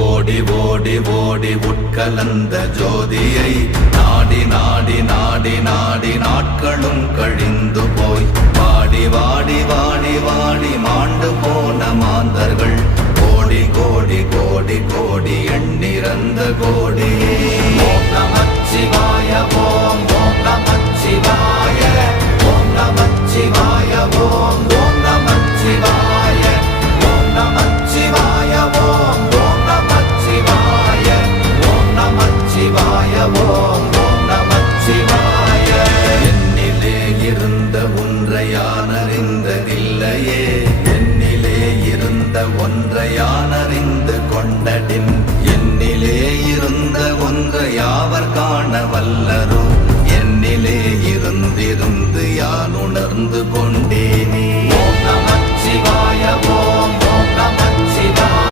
ஓடி ஓடி ஓடி உட்கலந்த ஜோதியை நாடி நாடி நாடி நாடி நாட்களும் கழிந்து போய் வாடி வாடி வாடி வாடி மாண்டு போன மாந்தர்கள் கோடி கோடி கோடி கோடி எண்ணிறந்த கோடியே. ஓம் நமச்சிவாய ஓம் ஓம் நமச்சிவாய ஓம் நமச்சிவாய ஓம் ஓம் நமச்சிவாய ஓம் நமச்சிவாய ஓம் ஓம் நமச்சிவாய ஓம் நமச்சிவாய ஓம் ஓம் நமச்சிவாய. என்னிலே இருந்த ஒன்றை யான் அறிந்ததில்லையே, என்னிலே இருந்த ஒன்றை யான் அறிந்து கொண்டடின், என்னிலே இருந்த ஒன்றை யாவர் காண வல்லரோ, என்னிலே இருந்திருந்து யான் உணர்ந்து கொண்டேனே.